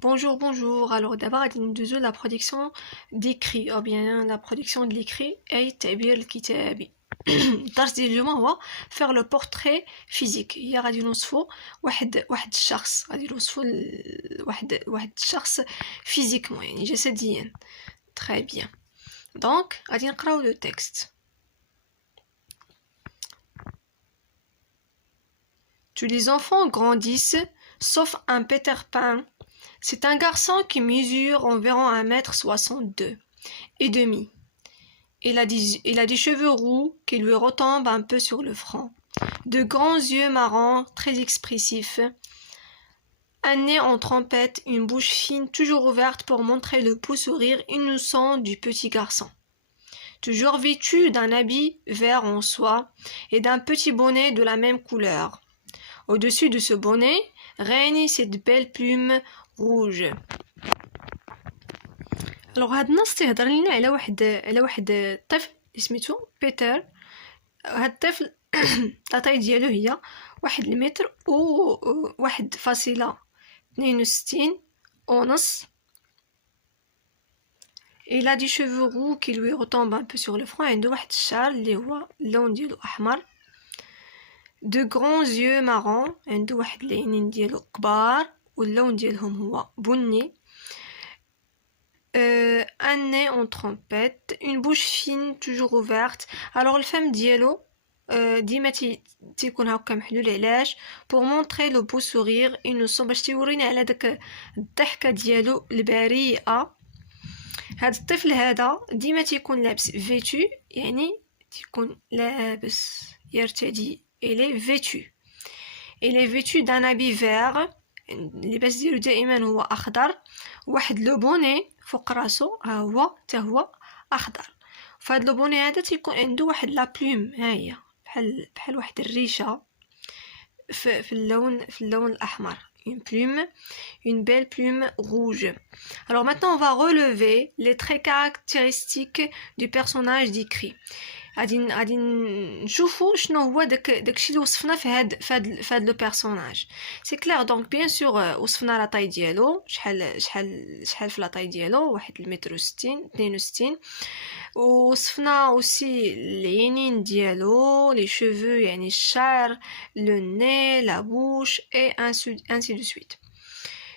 Bonjour, bonjour. Alors d'abord, ندوزو la production d'écrit ou bien la production de l'écrit أي التعبير الكتابي. الدرس ديال اليوم هو faire le portrait physique. هي غادي نوصفو واحد الشخص، غادي نوصفو واحد الشخص physiquement يعني جسديا. Très bien. Donc غادي نقراو le texte. Tous les enfants grandissent, sauf un Peter Pan. C'est un garçon qui mesure environ 1,62 m et demi. Il a des cheveux roux qui lui retombent un peu sur le front, de grands yeux marrons très expressifs, un nez en trompette, une bouche fine toujours ouverte pour montrer le beau sourire innocent du petit garçon. Toujours vêtu d'un habit vert en soie et d'un petit bonnet de la même couleur. Au-dessus de ce bonnet règne cette belle plume rouge. الوغ هاد النص تيهضر لينا على واحد الطفل سميتو بيتر. هاد الطفل لاطاي ديالو هي 1 متر و 1,62 ونص. Il a des cheveux roux qui lui retombent un peu sur le front. عنده واحد الشعر اللي هو اللون ديالو احمر. De grands yeux marrons. عنده واحد العينين ديالو كبار واللون ديالهم هو بني. Un nez en trompette, une bouche fine toujours ouverte. Alors الفم ديالو ديما تيكون هكا محلول. علاش؟ pour montrer le beau sourire innocent، باش تيورينا على داك الضحكه ديالو البريئه. هاد الطفل هذا ديما تيكون لابس فيتو، يعني تيكون لابس يرتدي إلي فيتو. إلي فيتو دان ابي فيغ، اللباس ديالو دائما هو اخضر. واحد لو بوني فوق راسو ها هو حتى هو اخضر. فهاد لو بوني هذا تيكون عنده واحد لا بلوم، ها هي بحال واحد الريشه في اللون الاحمر. Une plume, une belle plume rouge. Alors maintenant, on va relever les traits caractéristiques du personnage décrit. غادي نشوفوا شنو هو داكشي اللي وصفنا في هاد لو بيرسوناج. سي كلير. دونك بيان سور وصفنا لاطاي ديالو، شحال في لاطاي ديالو 1,60 m 62. وصفنا اوسي العينين ديالو، لي شوفو يعني الشعر، لو ني، لا بوش et ainsi de suite.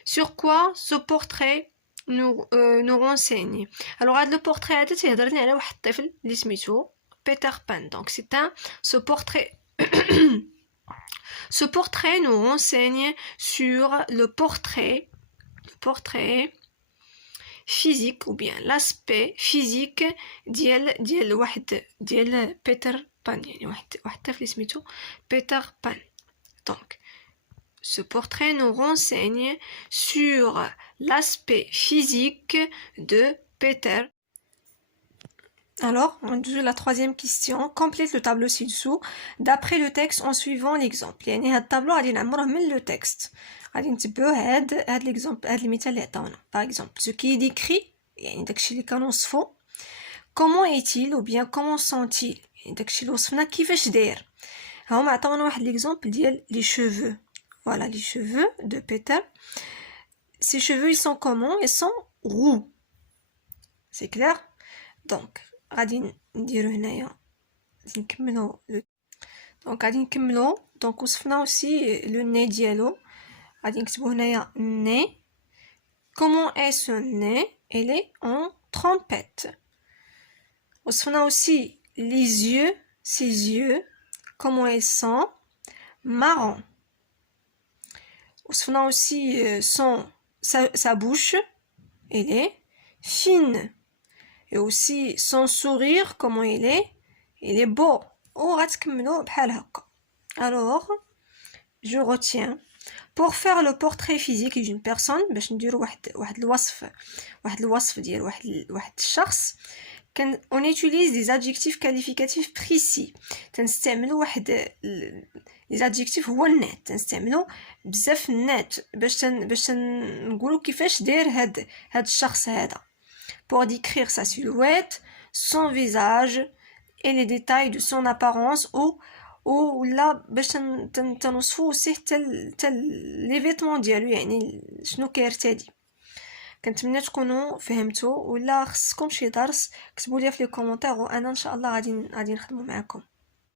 Sur quoi ce portrait nous renseigne. alors هاد لو بورتري هذا تيهضر لنا على واحد الطفل اللي سميتو Peter Pan. Donc ce portrait nous renseigne sur le portrait physique ou bien l'aspect physique ديال Peter Pan، يعني واحد الطفل سميتو Peter Pan. Donc ce portrait nous renseigne sur l'aspect physique de Peter. Alors, on dit la troisième question. Complète le tableau ci-dessous d'après le texte en suivant l'exemple. يعني هاد الطابلو غادي نعمروه من لو تكست. غادي نتبعوا هاد ليكزامبل، هاد المثال اللي عطاونا. Par exemple, ce qui est décrit يعني داكشي اللي كنوصفو. Comment est-il ou bien comment sont-ils؟ يعني داكشي اللي وصفنا كيفاش داير. هما عطاونا واحد ليكزامبل ديال les cheveux. Voilà les cheveux de Peter. Ces cheveux ils sont comment? Ils sont roux. C'est clair? Donc غادي نديرو هنايا، غادي نكملو دونك وصفنا اوسي لو ني ديالو. غادي نكتبو هنايا ني. comment est ce nez? il est en trompette. وصفنا اوسي les yeux, ses yeux, comment ils sont? marrons. وصفنا اوسي sa bouche, elle est fine. Et aussi son sourire, comment il est beau. وغتكملوا بحال هكا. Alors, je retiens pour faire le portrait physique d'une personne، باش نديروا واحد الوصف ديال واحد الشخص. on utilise des adjectifs qualificatifs précis. تنستعملوا واحد les adjectifs هو النات، تنستعملوا بزاف النات باش نقولوا كيفاش داير هاد الشخص هذا. pour décrire sa silhouette, son visage et les détails de son apparence ou là باش تنوصفوا aussi حتى les vêtements ديالو، يعني شنو كيرتدي. كنتمنى تكونوا فهمتوا، ولا خصكم شي درس كتبوا لي في لي كومونتير وانا ان شاء الله غادي نخدموا معكم.